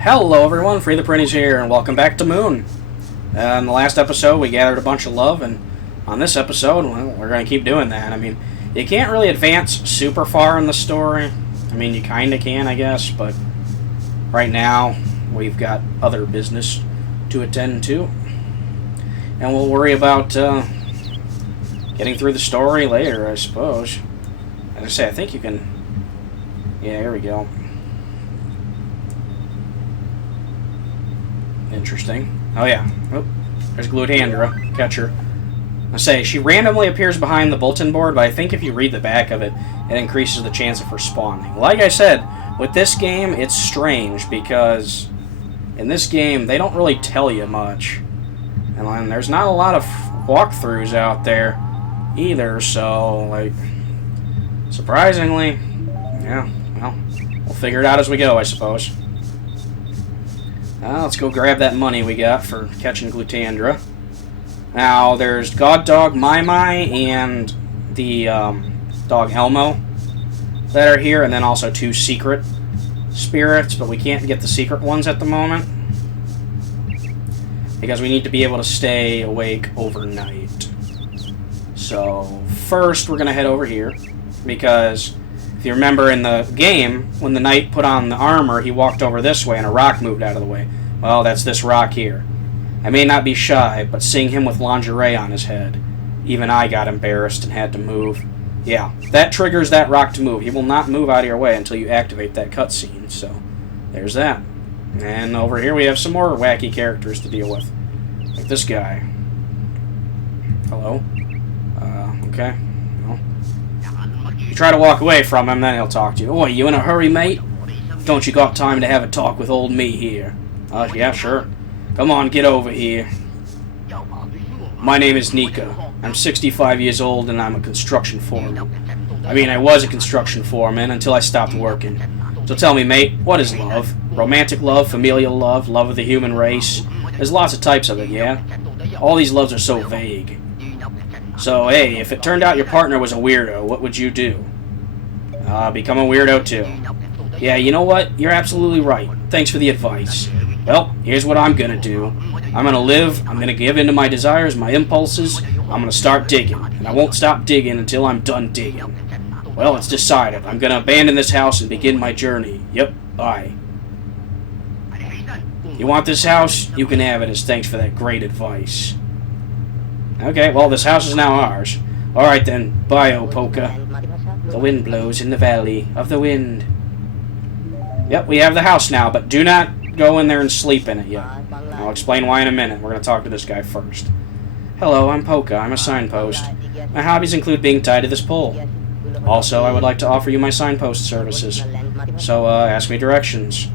Hello everyone, Free the Prinnies here, and welcome back to Moon. In the last episode, we gathered a bunch of love, and on this episode, well, we're going to keep doing that. I mean, you can't really advance super far in the story. I mean, you kind of can, I guess, but right now, we've got other business to attend to. And we'll worry about getting through the story later, I suppose. As I say, I think you can... Yeah, here we go. Interesting. Oh yeah. Oh, there's Glutandra. Catch her. I say, she randomly appears behind the bulletin board, but I think if you read the back of it, it increases the chance of her spawning. Like I said, with this game, it's strange, because in this game, they don't really tell you much. And there's not a lot of walkthroughs out there either, so, like, surprisingly, yeah, well, we'll figure it out as we go, I suppose. Let's go grab that money we got for catching Glutandra. Now, there's God Dog Mai Mai and the dog Elmo that are here, and then also two secret spirits, but we can't get the secret ones at the moment because we need to be able to stay awake overnight. So, first we're going to head over here because if you remember in the game, when the knight put on the armor, he walked over this way and a rock moved out of the way. Well, that's this rock here. I may not be shy, but seeing him with lingerie on his head, even I got embarrassed and had to move. Yeah, that triggers that rock to move. He will not move out of your way until you activate that cutscene, so there's that. And over here we have some more wacky characters to deal with. Like this guy. Hello? Okay. Well, you try to walk away from him, then he'll talk to you. Oh, you in a hurry, mate? Don't you got time to have a talk with old me here? Yeah, sure. Come on, get over here. My name is Nico. I'm 65 years old and I'm a construction foreman. I mean, I was a construction foreman until I stopped working. So tell me, mate, what is love? Romantic love, familial love, love of the human race? There's lots of types of it, yeah? All these loves are so vague. So, hey, if it turned out your partner was a weirdo, what would you do? Become a weirdo too. Yeah, you know what? You're absolutely right. Thanks for the advice. Well, here's what I'm gonna do. I'm gonna live, I'm gonna give in to my desires, my impulses, I'm gonna start digging, and I won't stop digging until I'm done digging. Well, it's decided. I'm gonna abandon this house and begin my journey. Yep, bye. You want this house? You can have it as thanks for that great advice. Okay, well, this house is now ours. Alright then, bye, Opoka. The wind blows in the valley of the wind. Yep, we have the house now, but do not go in there and sleep in it yet. I'll explain why in a minute. We're going to talk to this guy first. Hello, I'm Poka. I'm a signpost. My hobbies include being tied to this pole. Also, I would like to offer you my signpost services. So, ask me directions.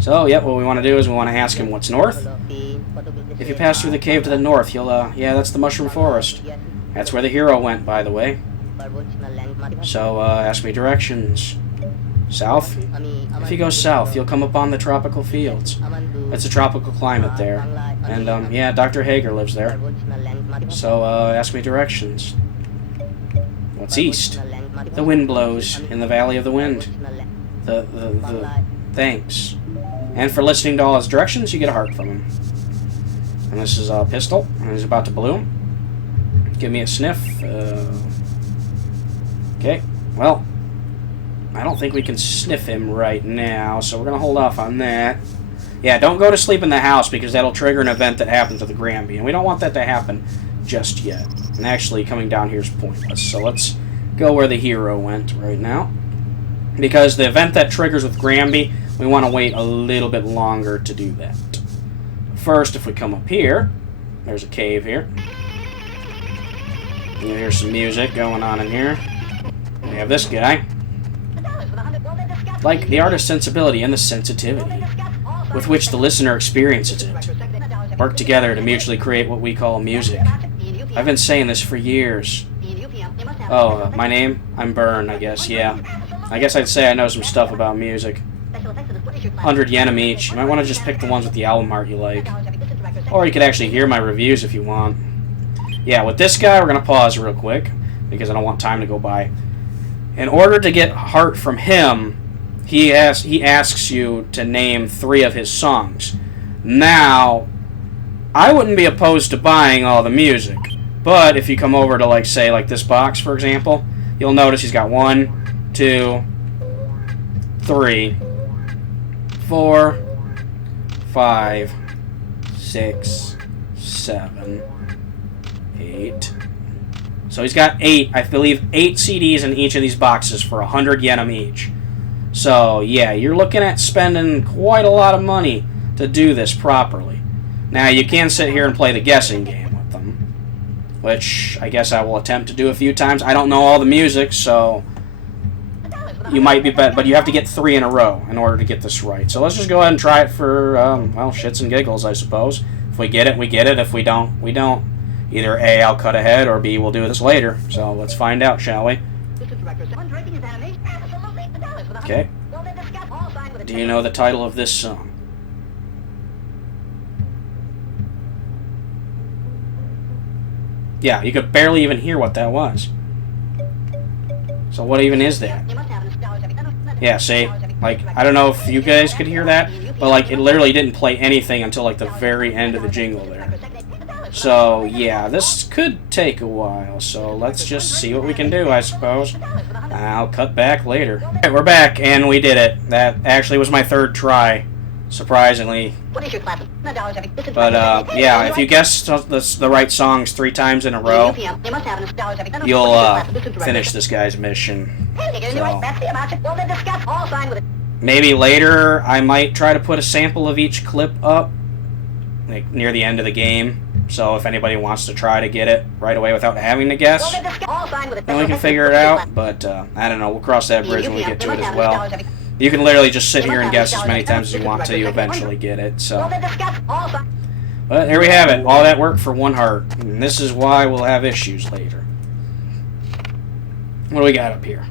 So, yep, what we want to do is we want to ask him what's north. If you pass through the cave to the north, you'll, yeah, that's the mushroom forest. That's where the hero went, by the way. So, ask me directions. South? If you go south, you'll come upon the tropical fields. It's a tropical climate there. And, yeah, Dr. Hager lives there. So, ask me directions. What's east? The wind blows in the valley of the wind. Thanks. And for listening to all his directions, you get a heart from him. And this is a pistol, and he's about to bloom. Give me a sniff. Okay, well, I don't think we can sniff him right now, so we're going to hold off on that. Yeah, don't go to sleep in the house, because that'll trigger an event that happens to the Granby, and we don't want that to happen just yet. And actually, coming down here is pointless, so let's go where the hero went right now. Because the event that triggers with Granby, we want to wait a little bit longer to do that. First, if we come up here, there's a cave here. You hear some music going on in here. We have this guy. Like the artist's sensibility and the sensitivity with which the listener experiences it. Work together to mutually create what we call music. I've been saying this for years. Oh, my name? I'm Byrne, I guess, yeah. I guess I'd say I know some stuff about music. 100 yen each. You might want to just pick the ones with the album art you like. Or you could actually hear my reviews if you want. Yeah, with this guy, we're going to pause real quick, because I don't want time to go by. In order to get heart from him, he asks you to name 3 of his songs. Now, I wouldn't be opposed to buying all the music, but if you come over to, like, say, like this box, for example, you'll notice he's got 1, 2, 3, 4, 5, 6, 7, 8. So he's got 8, I believe, 8 CDs in each of these boxes for 100 yenim each. So, yeah, you're looking at spending quite a lot of money to do this properly. Now, you can sit here and play the guessing game with them, which I guess I will attempt to do a few times. I don't know all the music, so you might be but you have to get 3 in a row in order to get this right. So let's just go ahead and try it for, well, shits and giggles, I suppose. If we get it, we get it. If we don't, we don't. Either A, I'll cut ahead, or B, we'll do this later. So let's find out, shall we? Okay. Do you know the title of this song? Yeah, you could barely even hear what that was. So what even is that? Yeah, see? Like, I don't know if you guys could hear that, but, like, it literally didn't play anything until, like, the very end of the jingle there. So, yeah, this could take a while, so let's just see what we can do, I suppose. I'll cut back later. Alright, we're back, and we did it. That actually was my 3rd try, surprisingly. But, yeah, if you guess the right songs 3 times in a row, you'll finish this guy's mission. So, maybe later I might try to put a sample of each clip up, like, near the end of the game. So if anybody wants to try to get it right away without having to guess, then we can figure it out. But, I don't know, we'll cross that bridge when we get to it as well. You can literally just sit here and guess as many times as you want till you eventually get it, so. But there we have it. All that work for 1 heart. And this is why we'll have issues later. What do we got up here?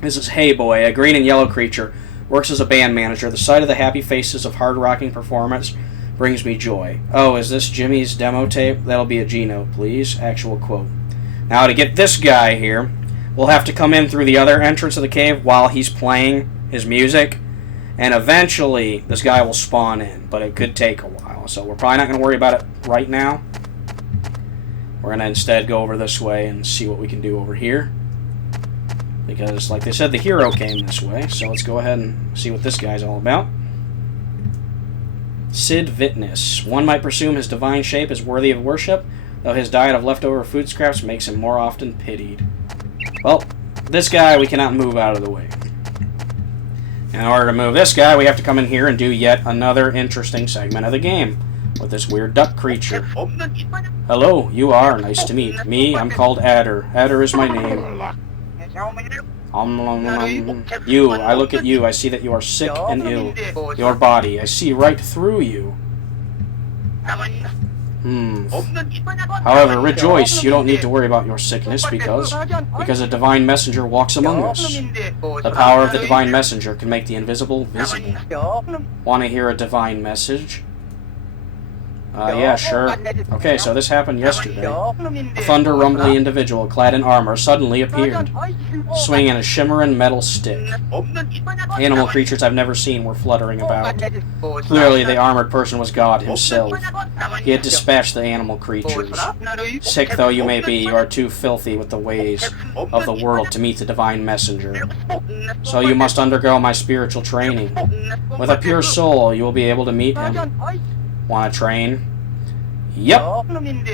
This is Hey Boy, a green and yellow creature. Works as a band manager. The sight of the happy faces of hard-rocking performance brings me joy. Oh, is this Jimmy's demo tape? That'll be a G-note, please. Actual quote. Now, to get this guy here, we'll have to come in through the other entrance of the cave while he's playing his music, and eventually this guy will spawn in, but it could take a while, so we're probably not going to worry about it right now. We're going to instead go over this way and see what we can do over here, because, like they said, the hero came this way, so let's go ahead and see what this guy's all about. Sid Vitness. One might presume his divine shape is worthy of worship, though his diet of leftover food scraps makes him more often pitied. Well, this guy we cannot move out of the way. In order to move this guy, we have to come in here and do yet another interesting segment of the game with this weird duck creature. Hello, you are. Nice to meet me. I'm called Adder. Adder is my name. You, I look at you. I see that you are sick and ill. Your body, I see right through you. However, rejoice. You don't need to worry about your sickness because a divine messenger walks among us. The power of the divine messenger can make the invisible visible. Want to hear a divine message? Yeah, sure. Okay, so this happened yesterday. A thunder-rumbly individual clad in armor suddenly appeared, swinging a shimmering metal stick. Animal creatures I've never seen were fluttering about. Clearly, the armored person was God himself. He had dispatched the animal creatures. Sick though you may be, you are too filthy with the ways of the world to meet the divine messenger. So you must undergo my spiritual training. With a pure soul, you will be able to meet him. Want to train? Yep.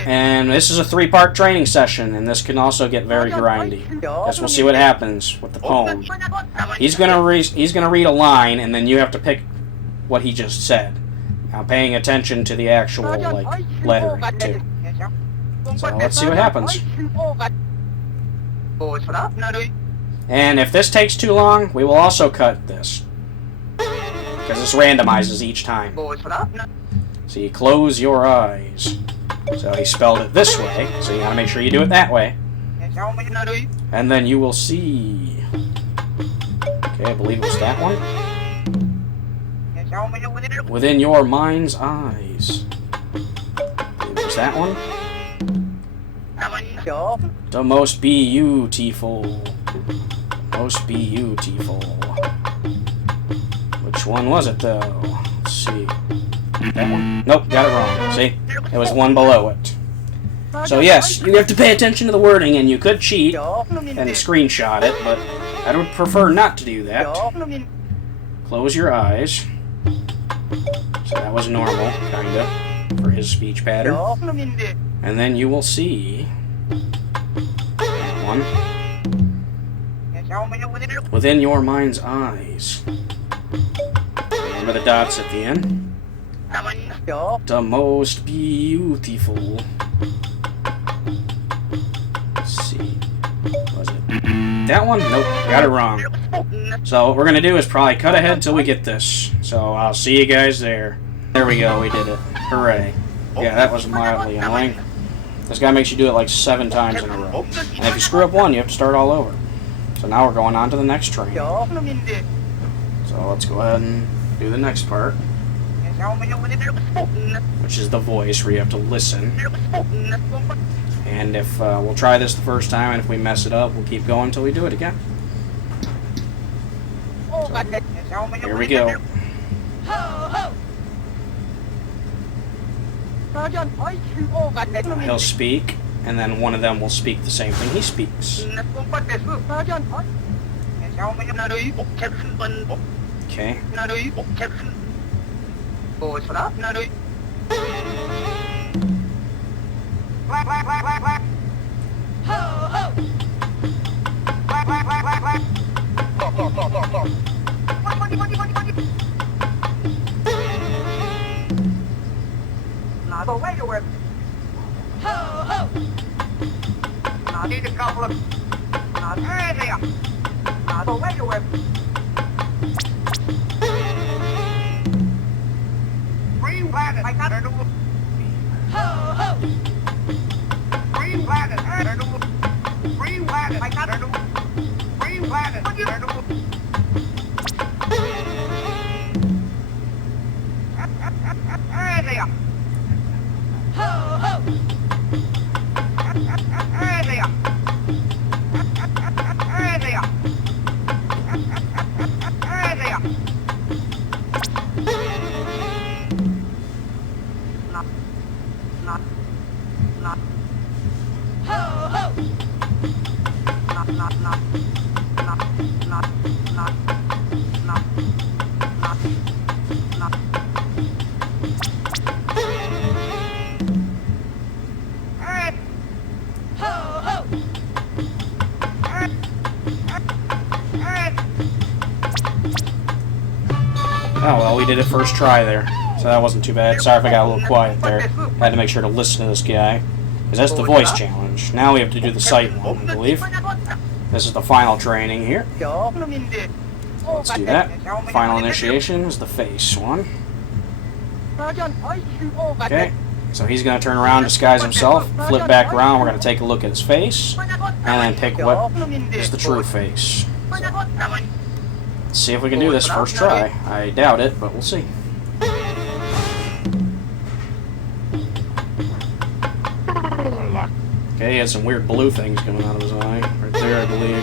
And this is a 3-part training session, and this can also get very grindy. Guess we'll see what happens with the poem. He's gonna read a line, and then you have to pick what he just said. Now, paying attention to the actual lettering too. So let's see what happens. And if this takes too long, we will also cut this, because this randomizes each time. So you close your eyes. So he spelled it this way, so you gotta make sure you do it that way. And then you will see. Okay, I believe it's that one. Within your mind's eyes. There's that one. The most beautiful. Most beautiful. Which one was it, though? Let's see. That one? Nope, got it wrong. See? It was one below it. So yes, you have to pay attention to the wording, and you could cheat and screenshot it, but I would prefer not to do that. Close your eyes. So that was normal, kinda, for his speech pattern. And then you will see one within your mind's eyes. Remember the dots at the end? The most beautiful. Let's see. Was it that one? Nope, got it wrong. So what we're gonna do is probably cut ahead till we get this. So I'll see you guys there. There we go, we did it. Hooray. Yeah, that was mildly annoying. This guy makes you do it like 7 times in a row. And if you screw up one, you have to start all over. So now we're going on to the next train. So let's go ahead and do the next part, which is the voice, where you have to listen. And if we'll try this the first time, and if we mess it up, we'll keep going until we do it again. So, here we go. He'll speak, and then one of them will speak the same thing he speaks. Okay. Oh well, we did it first try there, so that wasn't too bad. Sorry if I got a little quiet there. Had to make sure to listen to this guy, because that's the voice challenge. Now we have to do the sight one, I believe. This is the final training here. Let's do that. Final initiation is the face one. Okay, so he's going to turn around, disguise himself, flip back around. We're going to take a look at his face, and then pick what is the true face. So, let's see if we can do this first try. I doubt it, but we'll see. Okay, he had some weird blue things coming out of his eye. Right there, I believe.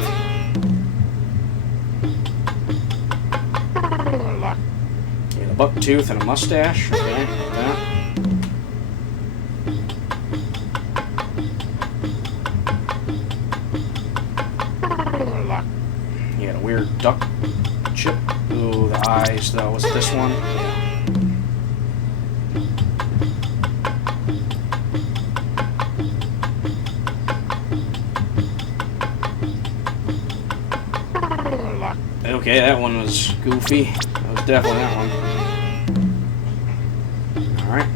He had a buck tooth and a mustache. Okay, like that. He had a weird duck chip. Ooh, the eyes, though. Was it this one? Yeah. Okay, that one was goofy. That was definitely that one. Alright.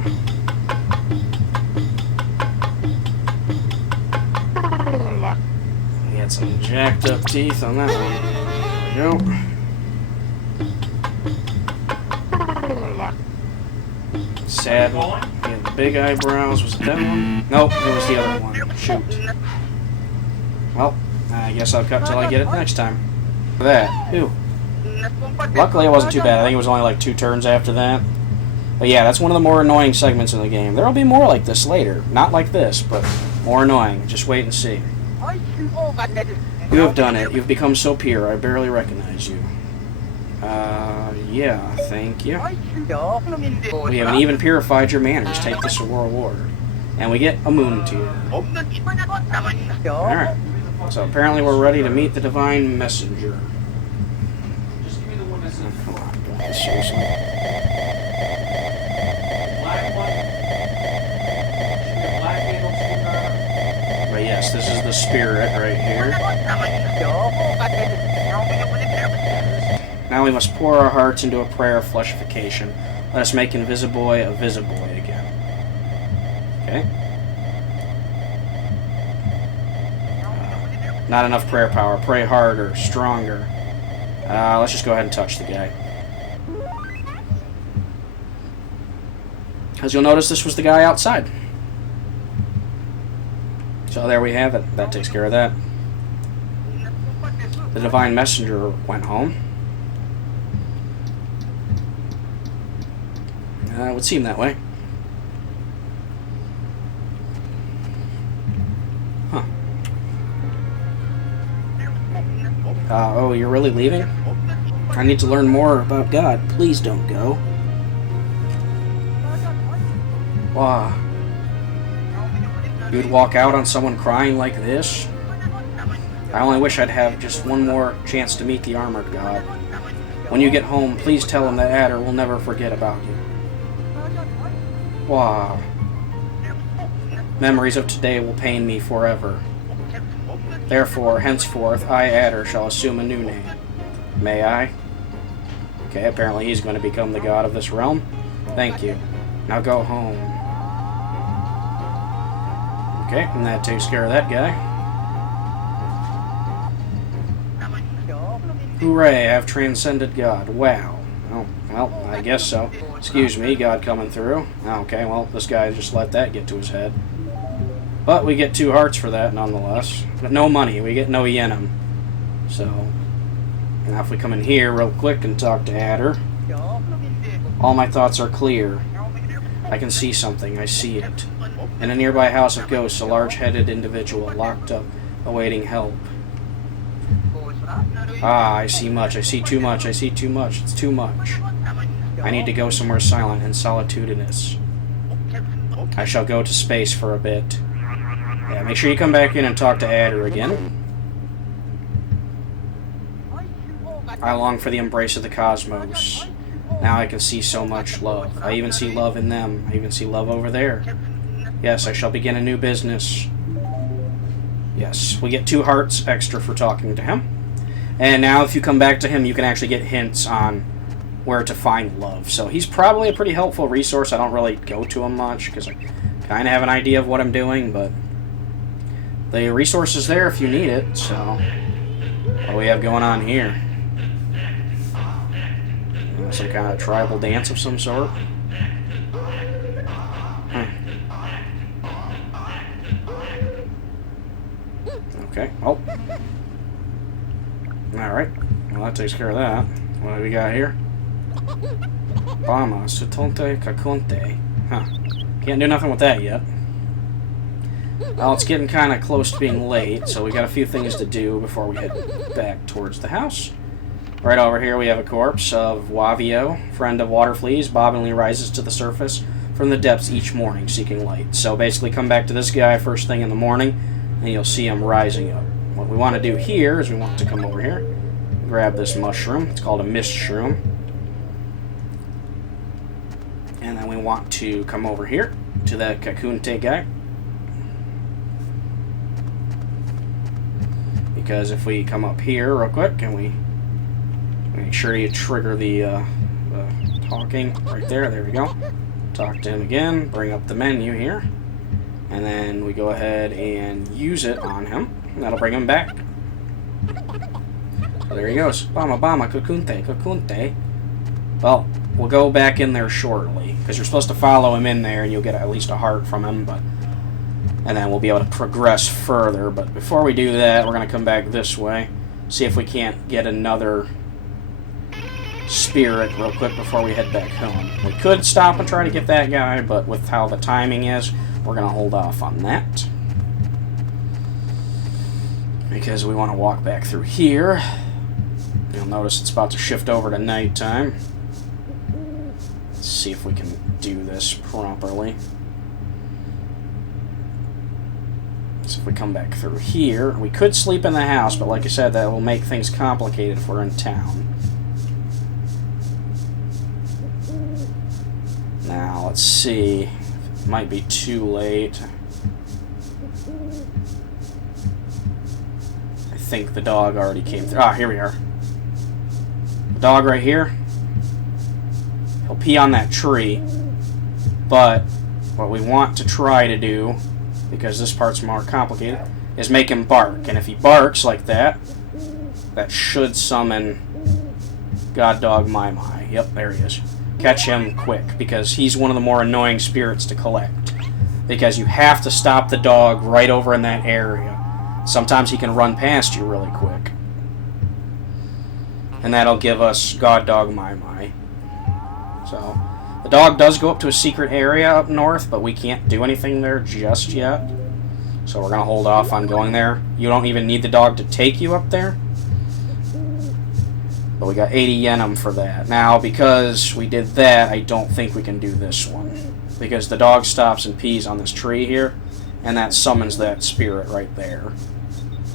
He had some jacked up teeth on that one. There we go. Sad one. He had the big eyebrows. Was it that one? Nope, it was the other one. Shoot. Well, I guess I'll cut till I get it next time. That. Ew. Luckily it wasn't too bad. I think it was only like 2 turns after that. But yeah, that's one of the more annoying segments in the game. There will be more like this later. Not like this, but more annoying. Just wait and see. You have done it. You've become so pure, I barely recognize you. Yeah, thank you. We have even purified your manners. Take this reward. And we get a moon tier. Alright. So apparently we're ready to meet the divine messenger. Oh, come on, guys, seriously. But yes, this is the spirit right here. Now we must pour our hearts into a prayer of fleshification. Let us make Invisiboy a Visiboy again. Okay. Not enough prayer power. Pray harder, stronger. Let's just go ahead and touch the guy. As you'll notice, this was the guy outside. So there we have it. That takes care of that. The divine messenger went home. It would seem that way. Huh. Oh, you're really leaving? I need to learn more about God. Please don't go. Wow. You'd walk out on someone crying like this? I only wish I'd have just one more chance to meet the armored god. When you get home, please tell him that Adder will never forget about you. Wow. Memories of today will pain me forever. Therefore, henceforth, I, Adder, shall assume a new name. May I? Okay, apparently he's going to become the god of this realm. Thank you. Now go home. Okay, and that takes care of that guy. Hooray, I've transcended God. Wow. Oh, well, I guess so. Excuse me, God coming through. Okay, well, this guy just let that get to his head. But we get 2 hearts for that, nonetheless. But no money. We get no yenim. So, now if we come in here real quick and talk to Adder. All my thoughts are clear. I can see something. I see it. In a nearby house of ghosts, a large-headed individual locked up, awaiting help. Ah, I see much. I see too much. I see too much. It's too much. I need to go somewhere silent and solitudinous. I shall go to space for a bit. Yeah, make sure you come back in and talk to Adder again. I long for the embrace of the cosmos. Now I can see so much love. I even see love in them. I even see love over there. Yes, I shall begin a new business. Yes, we get 2 hearts extra for talking to him. And now if you come back to him, you can actually get hints on where to find love. So he's probably a pretty helpful resource. I don't really go to him much because I kind of have an idea of what I'm doing, but the resource is there if you need it. So what do we have going on here? Some kind of tribal dance of some sort. Okay. Oh. Alright. Well, that takes care of that. What do we got here? Bama, Sutonte, Kakunte. Huh. Can't do nothing with that yet. Well, it's getting kind of close to being late, so we got a few things to do before we head back towards the house. Right over here we have a corpse of Wavio, friend of water fleas, bobbingly rises to the surface from the depths each morning, seeking light. So basically come back to this guy first thing in the morning, and you'll see him rising up. What we want to do here is we want to come over here, grab this mushroom. It's called a mist shroom. And then we want to come over here to the Kakunte guy. Because if we come up here real quick and we make sure you trigger the talking right there. There we go. Talk to him again. Bring up the menu here. And then we go ahead and use it on him. And that'll bring him back. So there he goes. Bama, bama, Kakunte, Kakunte. Well, we'll go back in there shortly. Because you're supposed to follow him in there and you'll get at least a heart from him. And then we'll be able to progress further. But before we do that, we're going to come back this way. See if we can't get another spirit real quick before we head back home. We could stop and try to get that guy, but with how the timing is, we're going to hold off on that. because we want to walk back through here. You'll notice it's about to shift over to nighttime. Let's see if we can do this properly. So if we come back through here, we could sleep in the house, but like I said, that will make things complicated if we're in town. Now, let's see. It might be too late. I think the dog already came through. Ah, here we are. The dog right here. He'll pee on that tree. But what we want to try to do, because this part's more complicated, is make him bark. And if he barks like that, that should summon God Dog My My. Yep, there he is. Catch him quick, because he's one of the more annoying spirits to collect. Because you have to stop the dog right over in that area. Sometimes he can run past you really quick. And that'll give us God Dog My My. So, the dog does go up to a secret area up north, but we can't do anything there just yet. So we're going to hold off on going there. You don't even need the dog to take you up there. But we got 80 yenum for that. Now, because we did that, I don't think we can do this one. Because the dog stops and pees on this tree here, and that summons that spirit right there.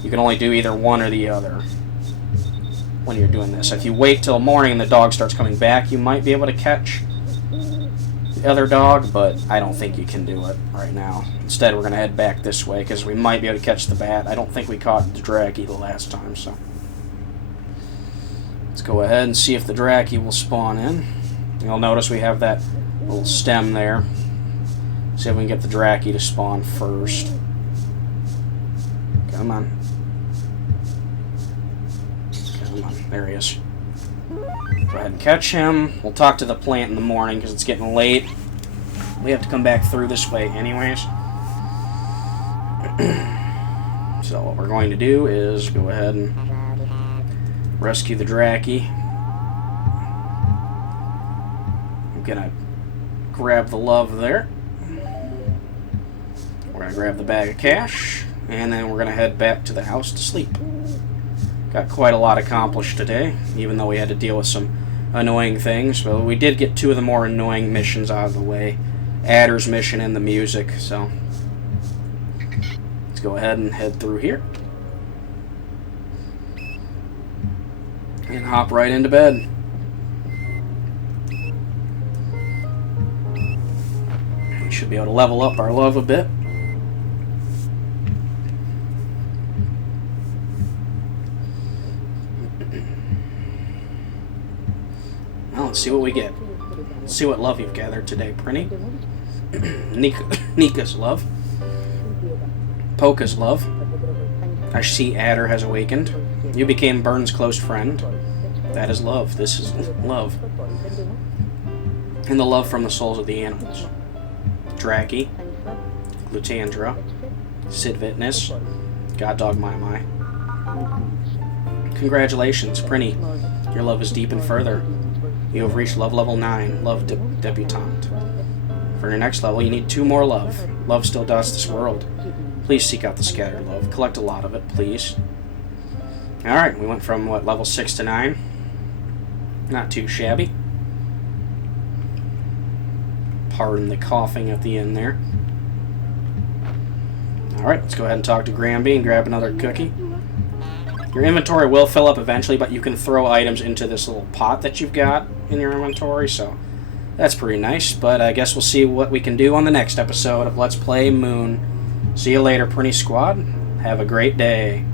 You can only do either one or the other when you're doing this. If you wait till morning and the dog starts coming back, you might be able to catch the other dog, but I don't think you can do it right now. Instead, we're going to head back this way, because we might be able to catch the bat. I don't think we caught the Draki the last time, so... Let's go ahead and see if the Draki will spawn in. You'll notice we have that little stem there. See if we can get the Draki to spawn first. Come on. Come on. There he is. Go ahead and catch him. We'll talk to the plant in the morning because it's getting late. We have to come back through this way anyways. So what we're going to do is go ahead and rescue the Draki. I'm gonna grab the love there. We're gonna grab the bag of cash, and then we're gonna head back to the house to sleep. Got quite a lot accomplished today, even though we had to deal with some annoying things. But we did get two of the more annoying missions out of the way. Adder's mission and the music, so let's go ahead and head through here. And hop right into bed. We should be able to level up our love a bit. Well, let's see what we get. Let's see what love you've gathered today, Prinny. Nika's love. Polka's love. I see Adder has awakened. You became Burn's close friend. That is love. This is love. And the love from the souls of the animals. Draki, Glutandra, Sid Vitness, God Dog My My. Congratulations, Prinny. Your love is deepened further. You have reached love level 9, love debutante. For your next level, you need 2 more love. Love still dots this world. Please seek out the scattered love. Collect a lot of it, please. Alright, we went from, what, level 6 to 9? Not too shabby. Pardon the coughing at the end there. Alright, let's go ahead and talk to Granby and grab another cookie. Your inventory will fill up eventually, but you can throw items into this little pot that you've got in your inventory, so that's pretty nice. But I guess we'll see what we can do on the next episode of Let's Play Moon. See you later, Prinny Squad. Have a great day.